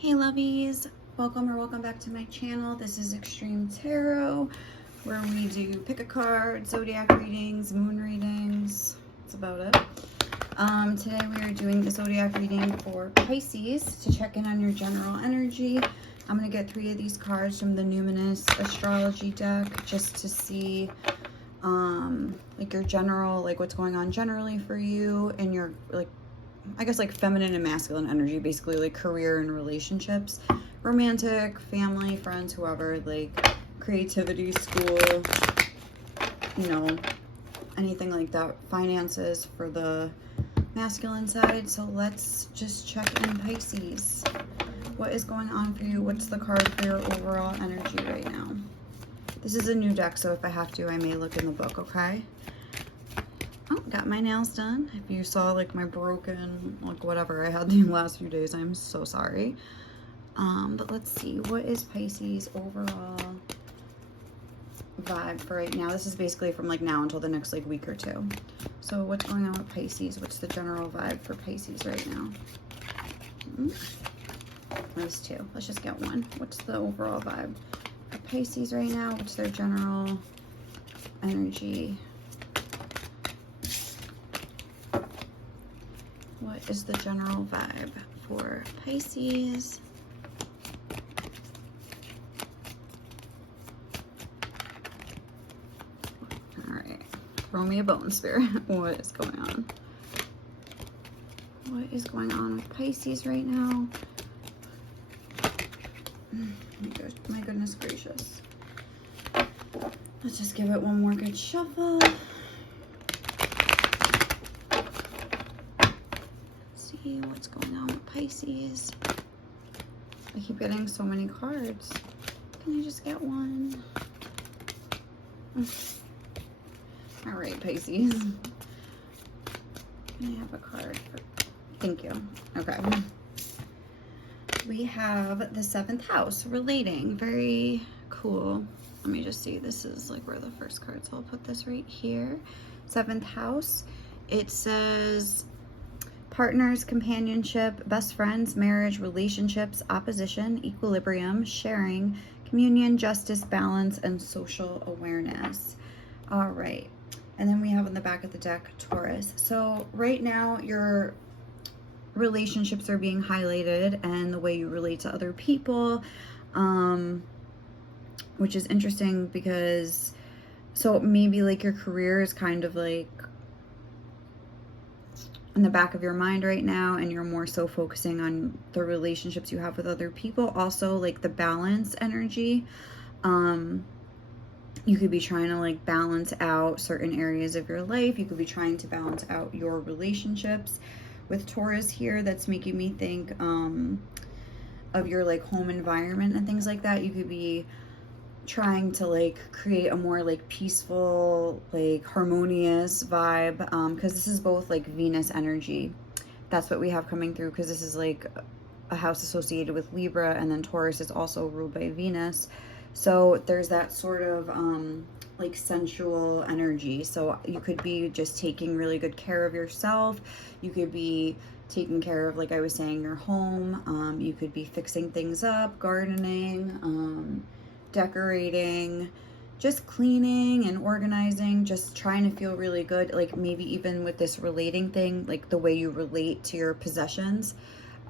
Hey lovies, welcome back to my channel. This is Extreme Tarot, where we do pick a card, zodiac readings, moon readings. That's about it. Today we are doing the zodiac reading for Pisces to check in on your general energy. I'm going to get 3 of these cards from the Numinous Astrology deck just to see like your general, like what's going on generally for you and your I guess like feminine and masculine energy, basically like career and relationships, romantic, family, friends, whoever, like creativity, school, you know, anything like that, finances for the masculine side. So let's just check in Pisces. What is going on for you? What's the card for your overall energy right now? This is a new deck, so if I have to, I may look in the book, okay? Oh, got my nails done. If you saw like my broken, like whatever I had the last few days, I'm so sorry. But let's see, what is Pisces overall vibe for right now? This is basically from like now until the next like week or two. So what's going on with Pisces? What's the general vibe for Pisces right now? There's 2. Let's just get one. What's the overall vibe for Pisces right now? What's their general energy? What is the general vibe for Pisces? All right, throw me a bone, Spirit. What is going on? What is going on with Pisces right now? My goodness gracious. Let's just give it one more good shuffle. See what's going on with Pisces. I keep getting so many cards. Can I just get one? All right, Pisces. Can I have a card for... Thank you. Okay. We have the 7th house, relating. Very cool. Let me just see. This is like where the first card, so I'll put this right here. 7th house. It says partners, companionship, best friends, marriage, relationships, opposition, equilibrium, sharing, communion, justice, balance, and social awareness. All right. And then we have on the back of the deck, Taurus. So right now, your relationships are being highlighted and the way you relate to other people, which is interesting because, so maybe like your career is kind of like in the back of your mind right now, and you're more so focusing on the relationships you have with other people. Also like the balance energy, you could be trying to like balance out certain areas of your life. You could be trying to balance out your relationships. With Taurus here, that's making me think of your like home environment and things like that. You could be trying to like create a more like peaceful, like harmonious vibe, because this is both like Venus energy. That's what we have coming through, because this is like a house associated with Libra, and then Taurus is also ruled by Venus. So there's that sort of like sensual energy. So you could be just taking really good care of yourself. You could be taking care of, like I was saying, your home. You could be fixing things up, gardening, decorating, just cleaning and organizing, just trying to feel really good. Like maybe even with this relating thing, like the way you relate to your possessions.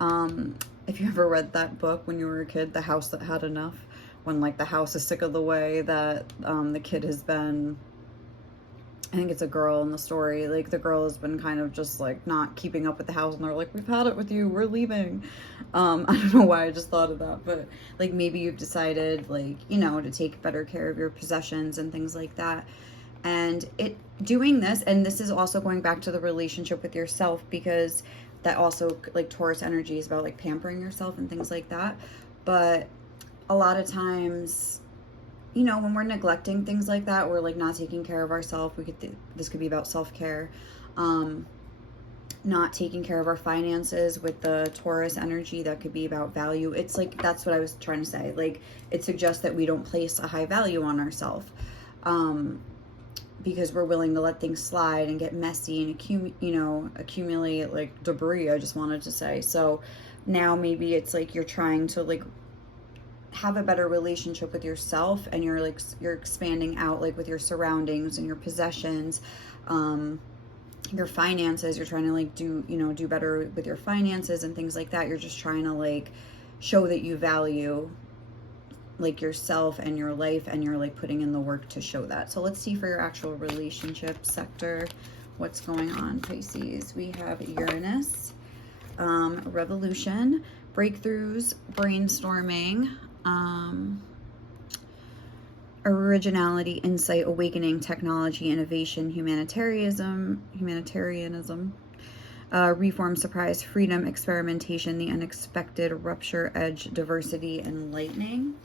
If you ever read that book when you were a kid, The House That Had Enough, when like the house is sick of the way that the kid has been, I think it's a girl in the story, like the girl has been kind of just like not keeping up with the house, and they're like, we've had it with you, we're leaving. I don't know why I just thought of that, but like maybe you've decided, like, you know, to take better care of your possessions and things like that. And doing this, and this is also going back to the relationship with yourself, because that also, like Taurus energy is about like pampering yourself and things like that. But a lot of times, you know, when we're neglecting things like that, we're like not taking care of ourselves. This could be about self-care, not taking care of our finances with the Taurus energy. That could be about value. It's like, that's what I was trying to say. Like, it suggests that we don't place a high value on ourselves, because we're willing to let things slide and get messy and accumulate like debris, I just wanted to say. So now maybe it's like you're trying to like have a better relationship with yourself, and you're like you're expanding out like with your surroundings and your possessions, your finances. You're trying to like do, you know, do better with your finances and things like that. You're just trying to like show that you value like yourself and your life, and you're like putting in the work to show that. So let's see for your actual relationship sector what's going on, Pisces. We have Uranus, revolution, breakthroughs, brainstorming, originality, insight, awakening, technology, innovation, humanitarianism, reform, surprise, freedom, experimentation, the unexpected, rupture, edge, diversity, and lightning.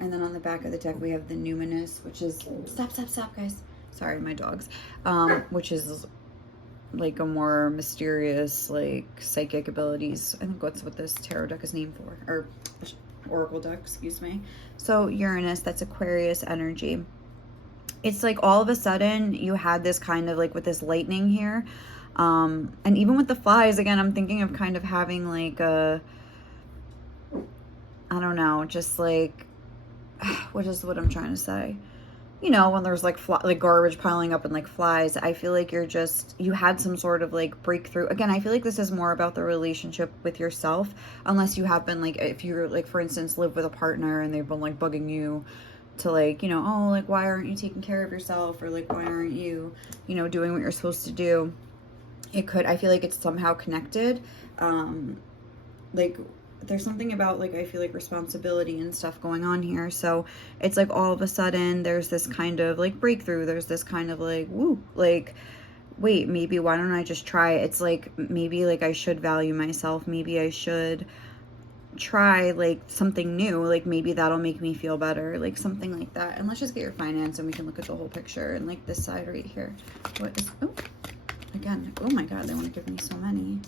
And then on the back of the deck we have the numinous, which is stop guys, sorry, my dogs, which is like a more mysterious, like psychic abilities. I think that's what this tarot deck is named for, or oracle deck, excuse me. So Uranus, that's Aquarius energy. It's like all of a sudden you had this kind of like with this lightning here, and even with the flies, again, I'm thinking of kind of having like a, I don't know, just like, what I'm trying to say? You know, when there's like like garbage piling up and like flies, I feel like you had some sort of like breakthrough. Again, I feel like this is more about the relationship with yourself, unless you have been like, if you're like, for instance, live with a partner and they've been like bugging you to like, you know, oh, like, why aren't you taking care of yourself? Or like, why aren't you, you know, doing what you're supposed to do? I feel like it's somehow connected. Like, there's something about like, I feel like responsibility and stuff going on here. So it's like all of a sudden there's this kind of like breakthrough. There's this kind of like, woo, like, wait, maybe why don't I just try it? It's like, maybe like I should value myself. Maybe I should try like something new. Like maybe that'll make me feel better, like something like that. And let's just get your finance and we can look at the whole picture. And like this side right here, what is, oh, again, oh my God, they want to give me so many.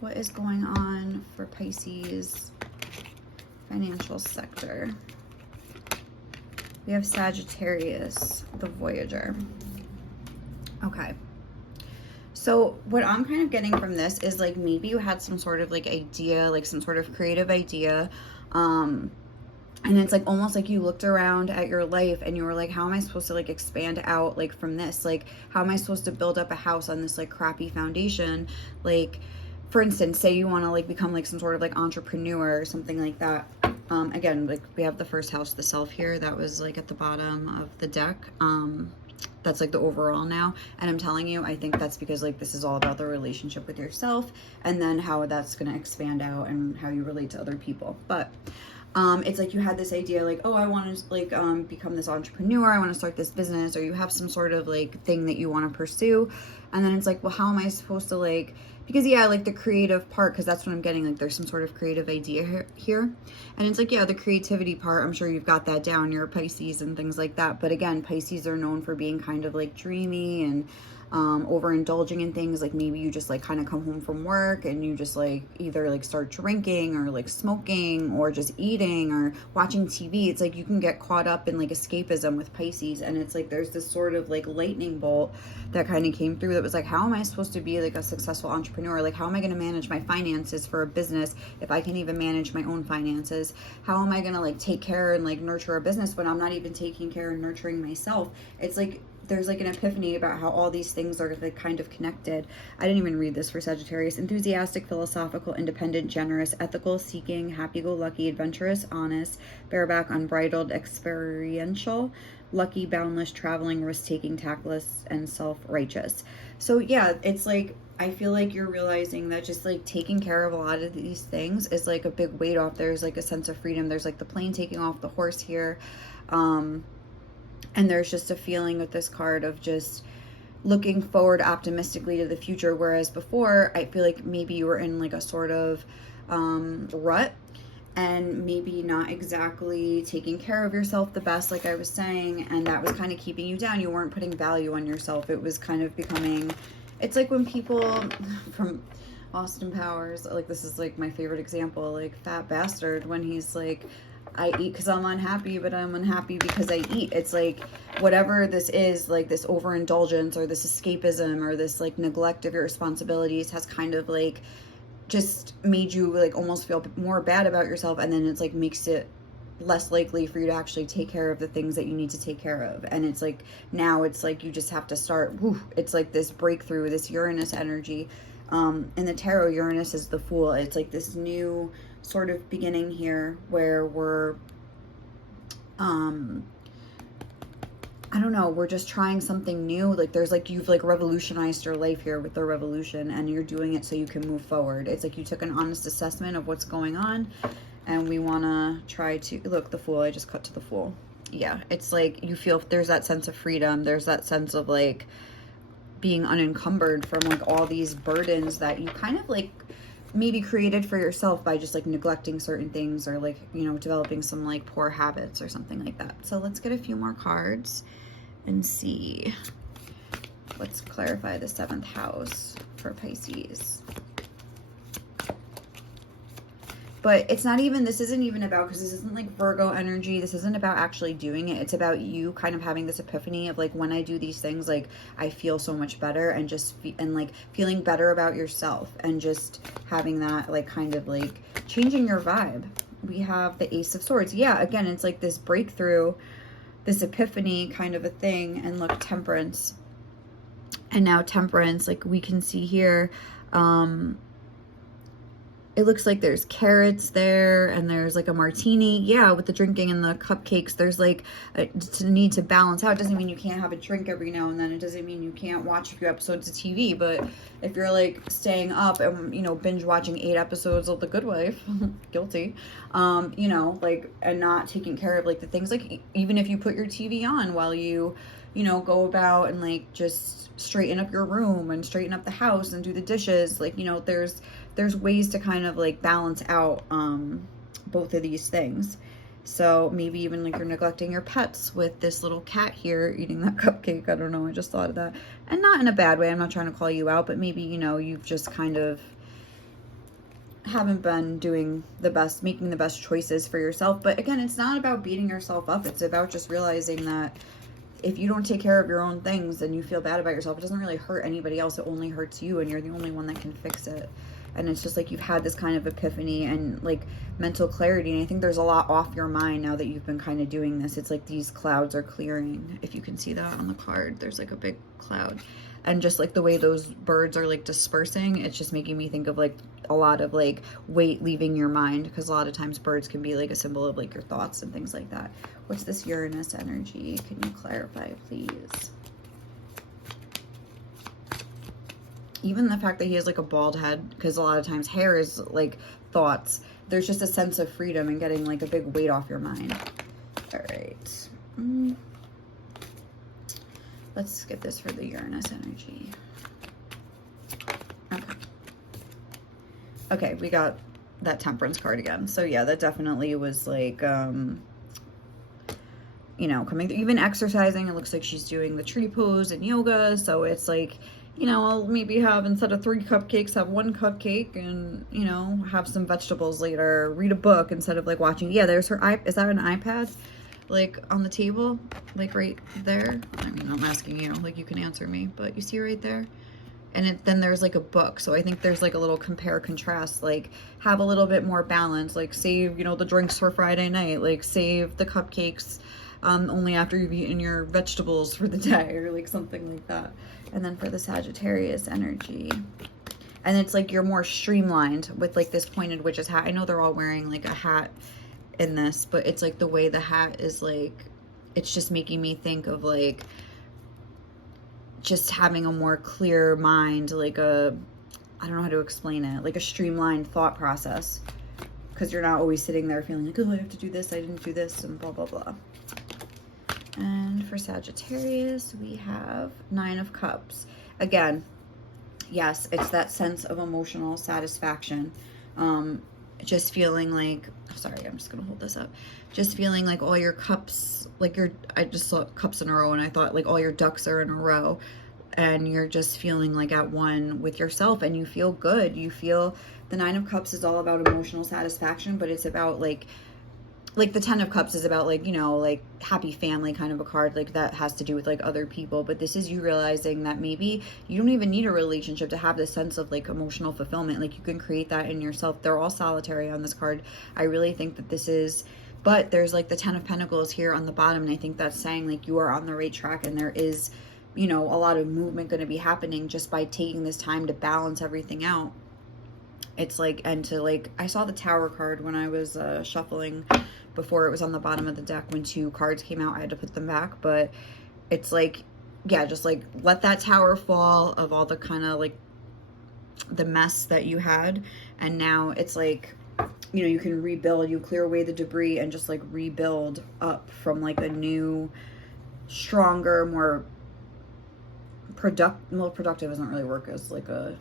What is going on for Pisces financial sector? We have Sagittarius, the Voyager. Okay. So what I'm kind of getting from this is like maybe you had some sort of like idea, like some sort of creative idea. And it's like almost like you looked around at your life and you were like, how am I supposed to like expand out like from this? Like, how am I supposed to build up a house on this like crappy foundation? Like, for instance, say you want to like become like some sort of like entrepreneur or something like that. Again, like we have the first house, the self here, that was like at the bottom of the deck. That's like the overall now. And I'm telling you, I think that's because like this is all about the relationship with yourself and then how that's going to expand out and how you relate to other people. But it's like you had this idea like, oh, I want to like become this entrepreneur, I want to start this business, or you have some sort of like thing that you want to pursue. And then it's like, well, how am I supposed to like, because yeah, like the creative part, because that's what I'm getting, like there's some sort of creative idea here. And it's like, yeah, the creativity part, I'm sure you've got that down, you're a Pisces and things like that. But again, Pisces are known for being kind of like dreamy and overindulging in things. Like maybe you just like kind of come home from work and you just like either like start drinking or like smoking or just eating or watching TV. It's like you can get caught up in like escapism with Pisces, and it's like there's this sort of like lightning bolt that kind of came through that was like, how am I supposed to be like a successful entrepreneur? Like, how am I going to manage my finances for a business if I can even manage my own finances? How am I going to like take care and like nurture a business when I'm not even taking care and nurturing myself? It's like there's like an epiphany about how all these things are like kind of connected. I didn't even read this for Sagittarius. Enthusiastic, philosophical, independent, generous, ethical, seeking, happy-go-lucky, adventurous, honest, bareback, unbridled, experiential, lucky, boundless, traveling, risk-taking, tactless, and self-righteous. So yeah, it's like, I feel like you're realizing that just like taking care of a lot of these things is like a big weight off. There's like a sense of freedom. There's like the plane taking off the horse here. And there's just a feeling with this card of just looking forward optimistically to the future. Whereas before, I feel like maybe you were in like a sort of rut and maybe not exactly taking care of yourself the best, like I was saying. And that was kind of keeping you down. You weren't putting value on yourself. It was kind of becoming, it's like when people from Austin Powers, like this is like my favorite example, like Fat Bastard, when he's like, I eat because I'm unhappy, but I'm unhappy because I eat. It's like whatever this is, like this overindulgence or this escapism or this like neglect of your responsibilities has kind of like just made you like almost feel more bad about yourself, and then it's like makes it less likely for you to actually take care of the things that you need to take care of. And it's like now it's like you just have to start, it's like this breakthrough, this Uranus energy. In the tarot, Uranus is the Fool. It's like this new sort of beginning here where we're I don't know, we're just trying something new. Like there's like, you've like revolutionized your life here with the revolution, and you're doing it so you can move forward. It's like you took an honest assessment of what's going on, and we want to try to, look, the Fool, I just cut to the Fool. Yeah, it's like you feel there's that sense of freedom. There's that sense of like being unencumbered from like all these burdens that you kind of like maybe created for yourself by just like neglecting certain things, or like, you know, developing some like poor habits or something like that. So let's get a few more cards and see. Let's clarify the 7th house for Pisces. But it's not even, this isn't even about, because this isn't like Virgo energy. This isn't about actually doing it. It's about you kind of having this epiphany of like, when I do these things, like I feel so much better, and just and like feeling better about yourself, and just having that like kind of like changing your vibe. We have the Ace of Swords. Yeah, again, it's like this breakthrough, this epiphany kind of a thing. And look, Temperance. And now Temperance, like we can see here, it looks like there's carrots there, and there's like a martini. Yeah, with the drinking and the cupcakes, there's like a need to balance out. It doesn't mean you can't have a drink every now and then. It doesn't mean you can't watch a few episodes of TV. But if you're like staying up and, you know, binge watching 8 episodes of The Good Wife, guilty, you know, like, and not taking care of like the things, like even if you put your TV on while you know, go about and like just straighten up your room and straighten up the house and do the dishes, like, you know, there's ways to kind of like balance out both of these things. So maybe even like you're neglecting your pets with this little cat here eating that cupcake. I don't know, I just thought of that. And not in a bad way, I'm not trying to call you out, but maybe, you know, you've just kind of haven't been doing the best, making the best choices for yourself. But again, it's not about beating yourself up. It's about just realizing that if you don't take care of your own things and you feel bad about yourself, it doesn't really hurt anybody else. It only hurts you, and you're the only one that can fix it. And it's just like you've had this kind of epiphany and like mental clarity. And I think there's a lot off your mind now that you've been kind of doing this. It's like these clouds are clearing. If you can see that on the card, there's like a big cloud. And just like the way those birds are like dispersing, it's just making me think of like a lot of like weight leaving your mind, because a lot of times birds can be like a symbol of like your thoughts and things like that. What's this Uranus energy? Can you clarify, please? Even the fact that he has like a bald head, because a lot of times hair is like thoughts. There's just a sense of freedom and getting like a big weight off your mind. All right. Let's get this for the Uranus energy. Okay. Okay, we got that Temperance card again. So yeah, that definitely was like, you know, coming through. Even exercising, it looks like she's doing the tree pose and yoga. So it's like, you know, I'll maybe have, instead of 3 cupcakes, have 1 cupcake, and, you know, have some vegetables later, read a book instead of like watching. Yeah, there's her is that an iPad? Like on the table, like right there. I mean, I'm asking you, like you can answer me, but you see right there. And then there's like a book. So I think there's like a little compare contrast, like have a little bit more balance, like save, you know, the drinks for Friday night, like save the cupcakes only after you've eaten your vegetables for the day, or like something like that. And then for the Sagittarius energy, and it's like you're more streamlined with like this pointed witch's hat. I know they're all wearing like a hat in this, but it's like the way the hat is, like, it's just making me think of like just having a more clear mind, like a, I don't know how to explain it, like a streamlined thought process, because you're not always sitting there feeling like, oh, I have to do this, I didn't do this, and blah blah blah. And for Sagittarius, we have 9 of Cups. Again, yes, it's that sense of emotional satisfaction. Just feeling like, sorry, I'm just gonna hold this up. Just feeling like all your cups, like I just saw cups in a row, and I thought like all your ducks are in a row, and you're just feeling like at one with yourself, and you feel good. You feel, the 9 of Cups is all about emotional satisfaction, but it's about like like the 10 of Cups is about like, you know, like happy family kind of a card, like that has to do with like other people. But this is you realizing that maybe you don't even need a relationship to have this sense of like emotional fulfillment. Like you can create that in yourself. They're all solitary on this card. I really think that this is, but there's like the 10 of Pentacles here on the bottom, and I think that's saying like you are on the right track, and there is, you know, a lot of movement going to be happening just by taking this time to balance everything out. It's like, and to like, I saw the Tower card when I was shuffling before. It was on the bottom of the deck when 2 cards came out. I had to put them back, but it's like, yeah, just like let that tower fall of all the kind of like the mess that you had, and now it's like, you know, you can rebuild, you clear away the debris and just like rebuild up from like a new, stronger, more productive doesn't really work as like a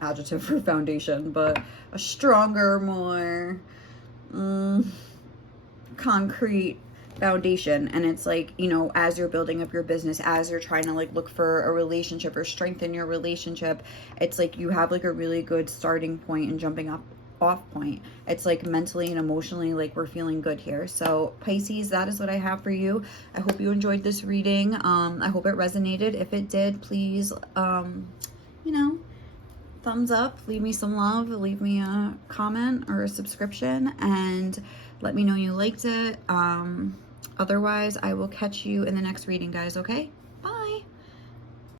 adjective for foundation, but a stronger, more concrete foundation. And it's like, you know, as you're building up your business, as you're trying to like look for a relationship or strengthen your relationship, it's like you have like a really good starting point and jumping off point. It's like mentally and emotionally, like we're feeling good here. So Pisces, that is what I have for you. I hope you enjoyed this reading. I hope it resonated. If it did, please you know, thumbs up, leave me some love, leave me a comment or a subscription, and let me know you liked it. Otherwise, I will catch you in the next reading, guys, okay? Bye.